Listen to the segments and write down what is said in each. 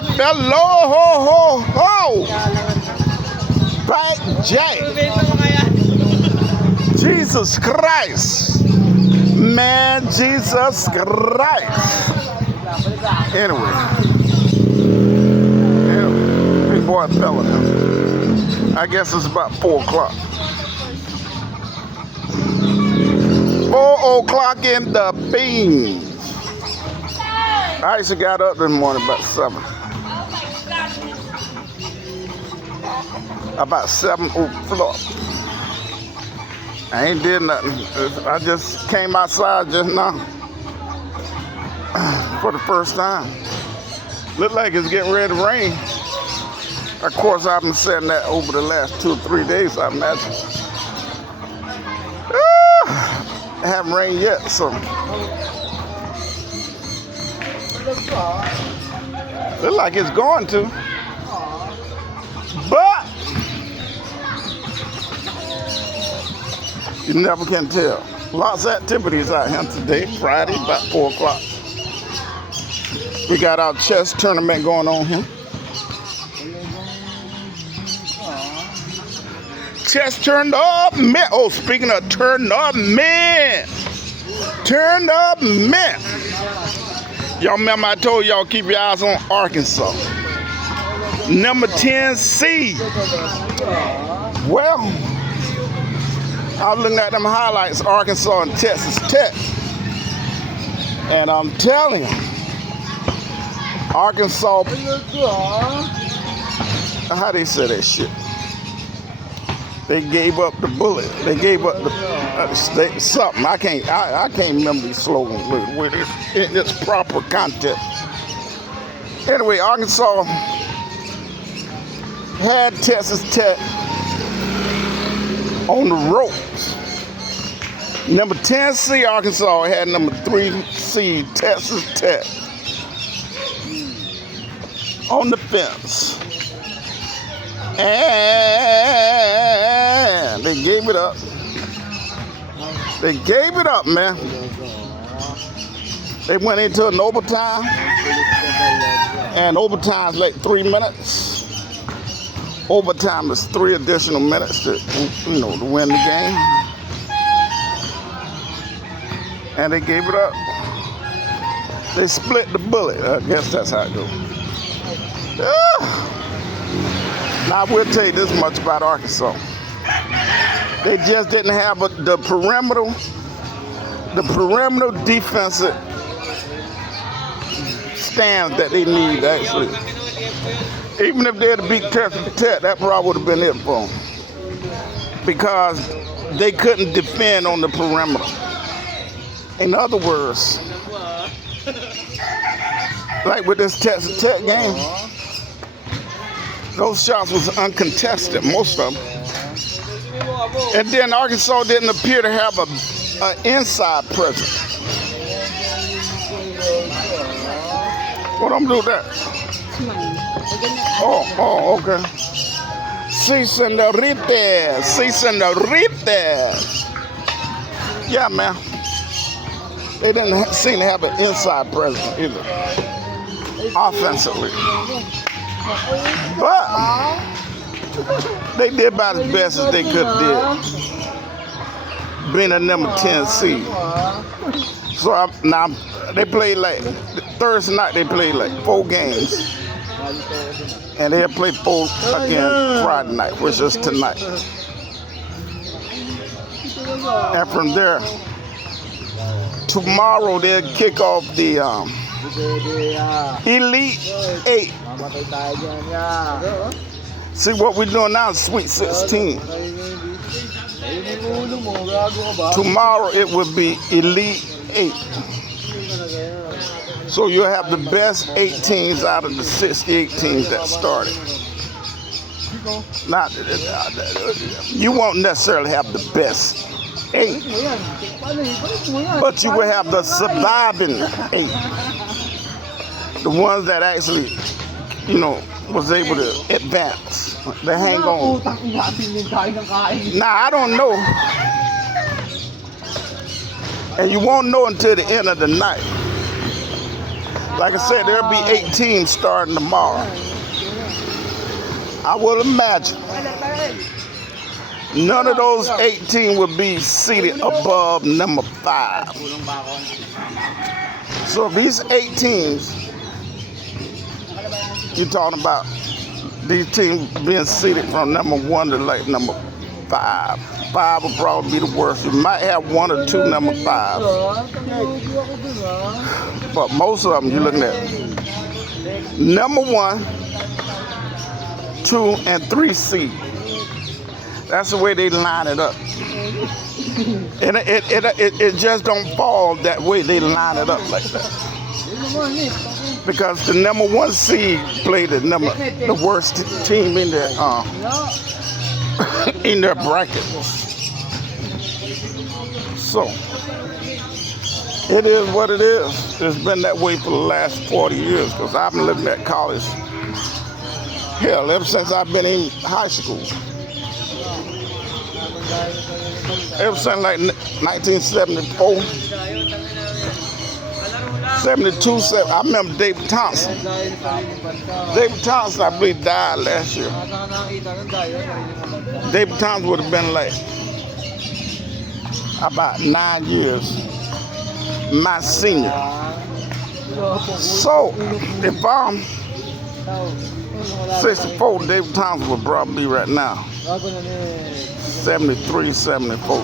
boy Bello, ho, ho, ho. Back Jack. Jesus Christ. Man, Jesus Christ. Anyway, big boy Bello now. I guess it's about 4 o'clock. 4 o'clock in the beans. I used to got up this morning about 7. About 7 o'clock. I ain't did nothing. I just came outside just now for the first time. Look like it's getting ready to rain. Of course, I've been saying that over the last 2 or 3 days, I imagine. It haven't rained yet, so. Look like it's going to. But you never can tell. Lots of activities out here today, Friday, about 4 o'clock. We got our chess tournament going on here. Chess turned up, man. Oh, speaking of turned up, man. Turned up, man. Y'all remember I told y'all keep your eyes on Arkansas. Number 10 seed. Well, I was looking at them highlights, Arkansas and Texas Tech. And I'm telling you, Arkansas, how they say that shit? They gave up the bullet. They gave up the something. I can't remember the slogan with it in its proper context. Anyway, Arkansas had Texas Tech on the ropes. Number 10 seed Arkansas had number 3 seed Texas Tech on the fence. And they gave it up. They gave it up, man. They went into an overtime. And overtime's like 3 minutes. Overtime is 3 additional minutes to win the game. And they gave it up. They split the bullet. I guess that's how it goes. Now, I will tell you this much about Arkansas. They just didn't have the perimeter defensive stands that they need, actually. Even if they had to beat Texas Tech, that probably would have been it for them. Because they couldn't defend on the perimeter. In other words, like with this Texas Tech game, those shots was uncontested, most of them. And then Arkansas didn't appear to have an inside presence. What I'm doing with that? Oh, okay. Si, senoritas. Yeah, man. They didn't seem to have an inside presence either, offensively. But they did about as best as they could have did, being a number 10 seed. So now they played like Thursday night. They played like 4 games, and they'll play 4 again Friday night, which is tonight. And from there, tomorrow they'll kick off the Elite 8. See, what we're doing now is Sweet 16. Tomorrow it will be Elite 8. So you'll have the best 8 teams out of the 68 teams that started. Not, you won't necessarily have the best 8, but you will have the surviving 8. The ones that actually, was able to advance. They hang on. Now, I don't know. And you won't know until the end of the night Like I said, there'll be 8 teams starting tomorrow. I would imagine none of those 18 will be seated above number 5. So these 8 teams, you're talking about these teams being seated from number 1 to like number 5. 5 will probably be the worst. You might have 1 or 2 number 5s. But most of them, you're looking at number 1, 2, and 3 seed. That's the way they line it up. And it just don't fall that way. They line it up like that. Because the number 1 seed played the worst team in their bracket. So it is what it is. It's been that way for the last 40 years because I've been looking at college, hell, ever since I've been in high school. Ever since like 1974, 72, I remember David Thompson. David Thompson, I believe, died last year. David Thompson would have been like about 9 years my senior. So if I'm 64, David Thompson would probably be right now 73, 74.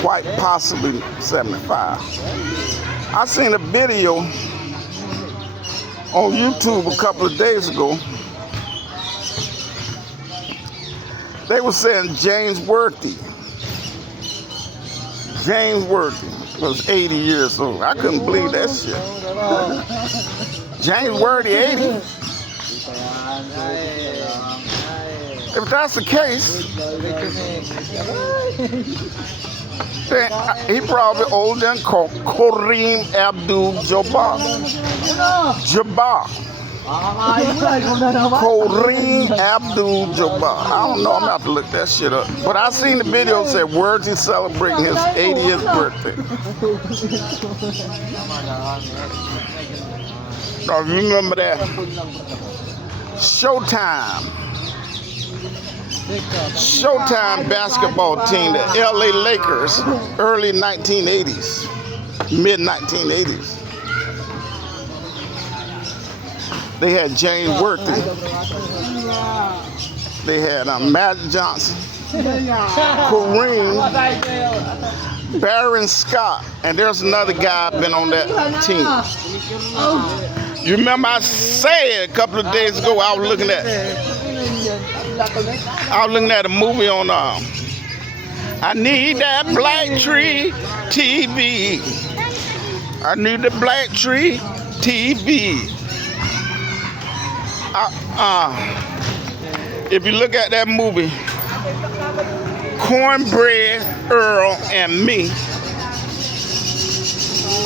Quite possibly 75. I seen a video on YouTube a couple of days ago. They were saying James Worthy was 80 years old. I couldn't believe that shit. James Worthy, 80? If that's the case, then he probably older than Kareem Abdul-Jabbar. Kareem Abdul-Jabbar. I don't know. I'm about to look that shit up. But I seen the video said Worthy celebrating his 80th birthday. Now, you remember that? Showtime basketball team, the LA Lakers, early 1980s, mid 1980s. They had James Worthy. They had Magic Johnson, Kareem, Baron Scott, and there's another guy been on that team. You remember I said a couple of days ago I was looking at a movie on I need that Black Tree TV. I need the Black Tree TV. If you look at that movie, Cornbread Earl and Me.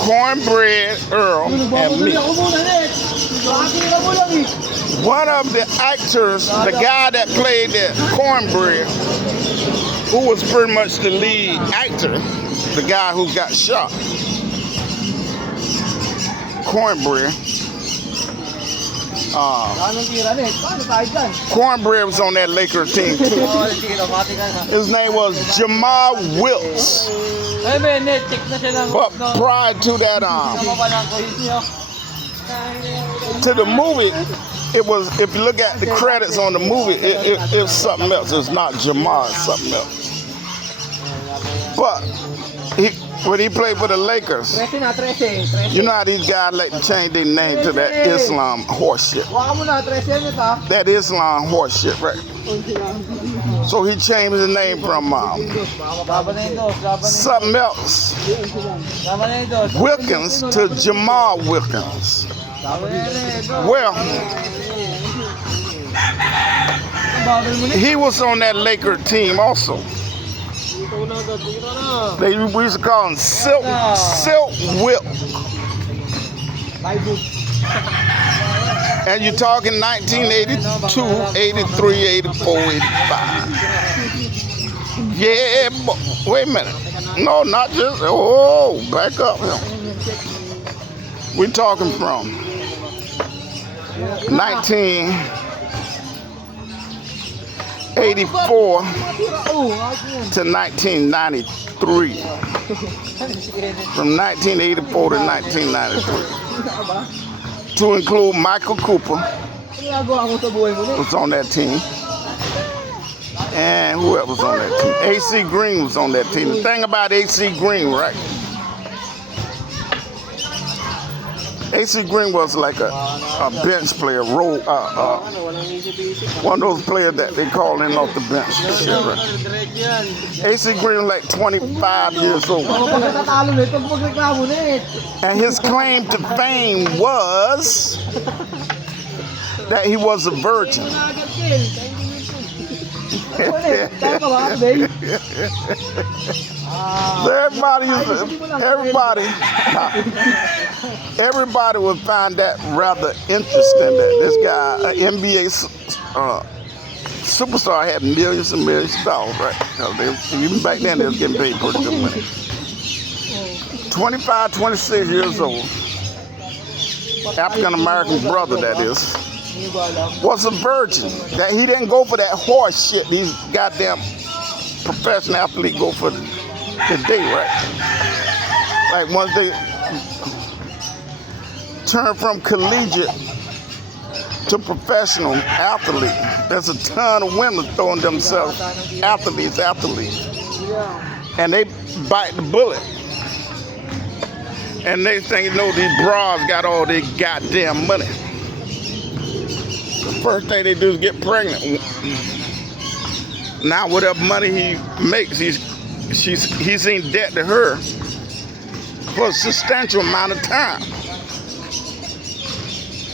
Cornbread Earl and Me. One of the actors, the guy that played that Cornbread, who was pretty much the lead actor, the guy who got shot. Cornbread. Cornbread was on that Lakers team too. His name was Jamal Wilkes. But prior to that, to the movie, it was, if you look at the credits on the movie, it's something else. It's not Jamal, it's something else. But when he played for the Lakers, you know how these guys like to change their name to that Islam horse shit. That Islam horse shit, right? So he changed his name from something else, Wilkins, to Jamal Wilkins. Well, he was on that Laker team also. We used to call him Silk Wilk. And you're talking 1982, 83, 84, 85. Yeah, wait a minute. No, not just, back up. We're talking from 1984 to 1993. From 1984 to 1993. To include Michael Cooper, was on that team. And who else was on that team? A.C. Green was on that team. The thing about A.C. Green, right? A.C. Green was like a bench player, one of those players that they call in off the bench. Shit, right? A.C. Green was like 25 years old. And his claim to fame was that he was a virgin. Everybody would find that rather interesting that this guy, an NBA superstar, had millions and millions of dollars, right? Even back then, they was getting paid pretty good money. 25, 26 years old, African-American brother, that is, was a virgin. That he didn't go for that horse shit these goddamn professional athletes go for the day, right? Like once they turn from collegiate to professional athlete, there's a ton of women throwing themselves athletes. And they bite the bullet. And they think, these bras got all their goddamn money. The first thing they do is get pregnant. Now whatever money he makes, he's in debt to her for a substantial amount of time.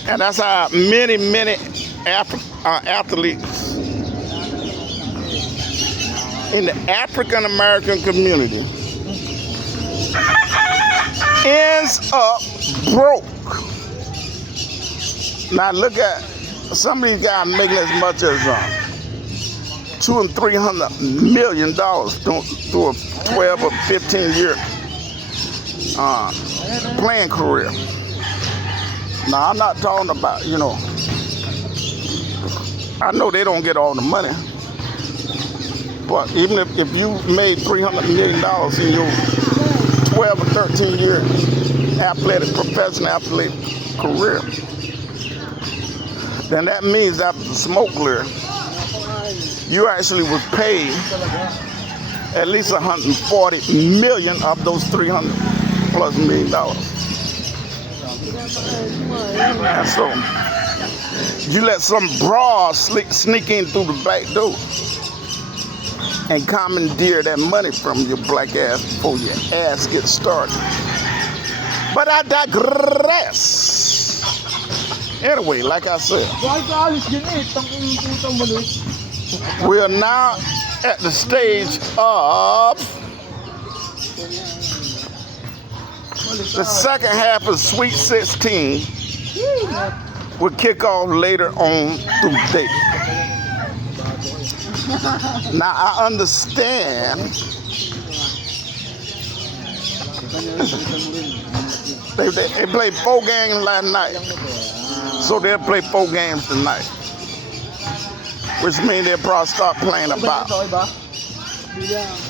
And that's how many athletes in the African American community ends up broke. Now look at some of these guys making as much as $200 and $300 million through a 12 or 15 year playing career. Now I'm not talking about, I know they don't get all the money, but even if you made $300 million in your 12 or 13 year professional athlete career, then that means after the smoke clear, you actually was paid at least $140 million of those $300+ million. And so you let some broad sneak in through the back door and commandeer that money from your black ass before your ass gets started. But I digress. Anyway, like I said, we are now at the stage of the second half of Sweet 16 will kick off later on through the day. Now I understand they played 4 games last night, so they'll play 4 games tonight, which means they'll probably start playing about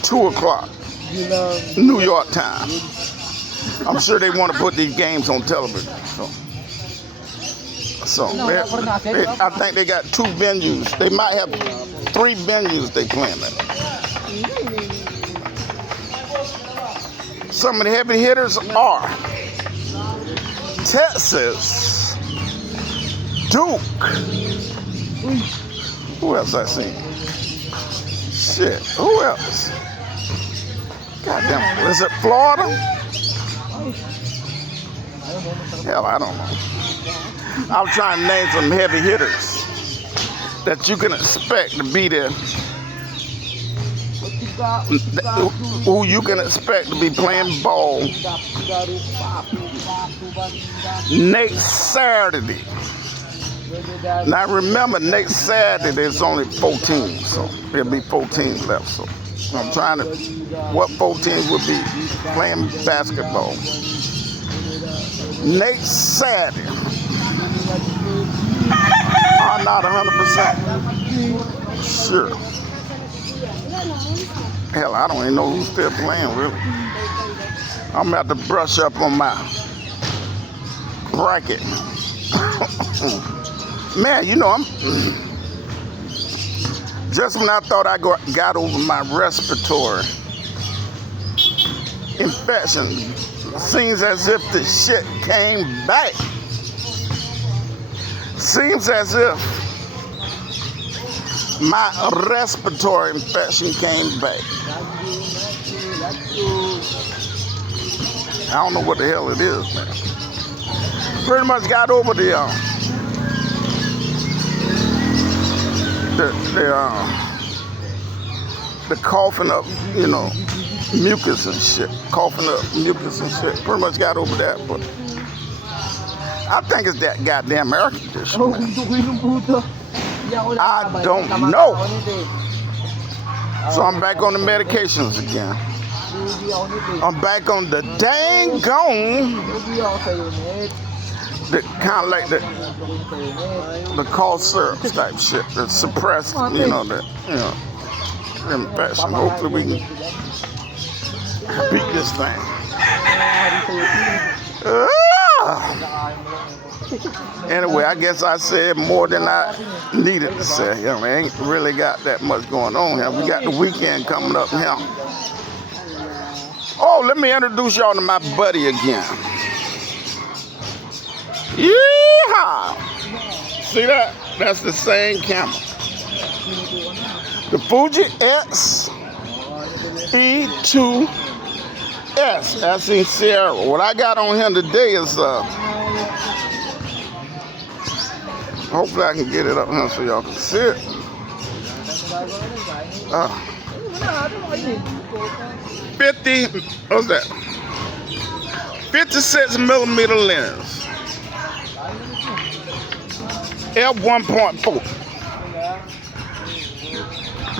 2 o'clock New York time. I'm sure they want to put these games on television. So I think they got 2 venues. They might have 3 venues they playing at. Some of the heavy hitters are Texas, Duke. Who else I seen? Shit, who else? Goddamn, is it Florida? Hell, I don't know. I'm trying to name some heavy hitters that you can expect to be there, who you can expect to be playing ball next Saturday. Now remember, next Saturday there's only 4 teams, so there'll be 4 teams left. So I'm trying to, what 4 teams will be playing basketball. Nate Sadie. I'm not 100% sure. Hell, I don't even know who's still playing, really. I'm about to brush up on my bracket. Man, you know, I'm just when I thought I got over my respiratory infection, seems as if the shit came back. Seems as if my respiratory infection came back. I don't know what the hell it is, man. Pretty much got over the coughing up, you know, mucus and shit. Coughing up mucus and shit. Pretty much got over that, but I think it's that goddamn air conditioner. I don't know. So I'm back on the medications again. I'm back on the dang gone. The kind of like the cough syrup type shit that suppressed, you know, the infection. Hopefully we can beat this thing. Anyway, I guess I said more than I needed to say. You know, we ain't really got that much going on here. We got the weekend coming up here. Oh, let me introduce y'all to my buddy again. Yeehaw! See that? That's the same camera. The Fuji X-E2S. That's in Sierra. What I got on him today is hopefully I can get it up here so y'all can see it. 50, what's that? 56 millimeter lens. F1.4.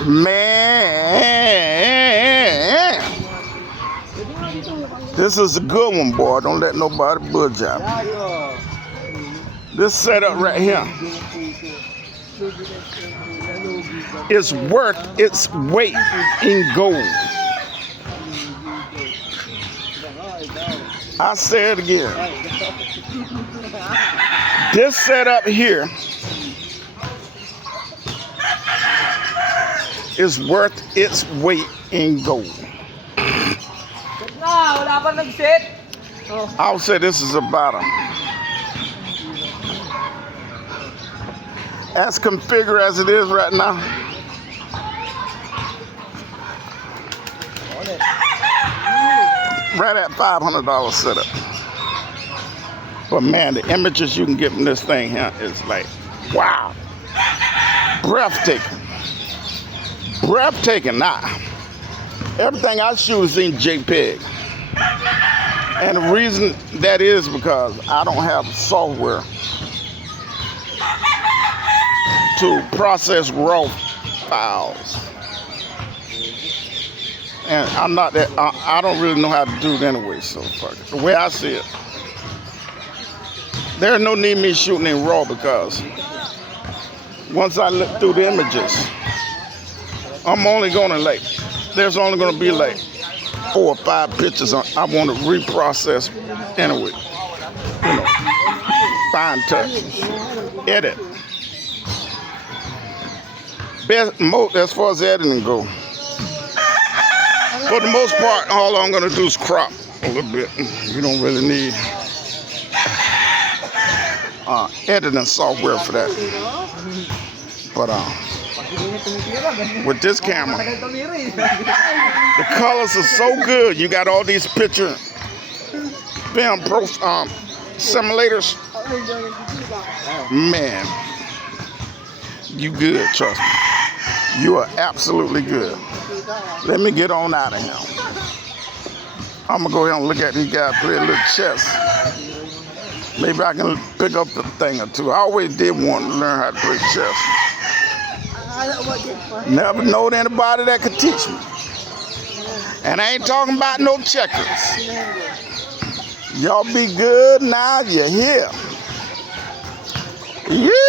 Man, this is a good one, boy. Don't let nobody budge out. This setup right here is worth its weight in gold. I say it again. This setup here is worth its weight in gold. I would say this is about as configured as it is right now. Right at $500 setup. But man, the images you can get from this thing here is like, wow. Breathtaking. Breathtaking. Now, everything I shoot is in JPEG. And the reason that is because I don't have software to process raw files. And I'm not that, I don't really know how to do it anyway, so the way I see it, there's no need me shooting in RAW because once I look through the images, I'm only gonna there's only gonna be like 4 or 5 pictures I want to reprocess anyway. You know, fine touch, edit. Best, as far as editing go. For the most part, all I'm gonna do is crop a little bit. You don't really need editing software for that. But with this camera, the colors are so good. You got all these picture film simulators. Man, you good, trust me. You are absolutely good. Let me get on out of here. I'm gonna go ahead and look at these guys play a little chess. Maybe I can pick up a thing or two. I always did want to learn how to play chess. Never knowed anybody that could teach me. And I ain't talking about no checkers. Y'all be good now. You're here. Yeah.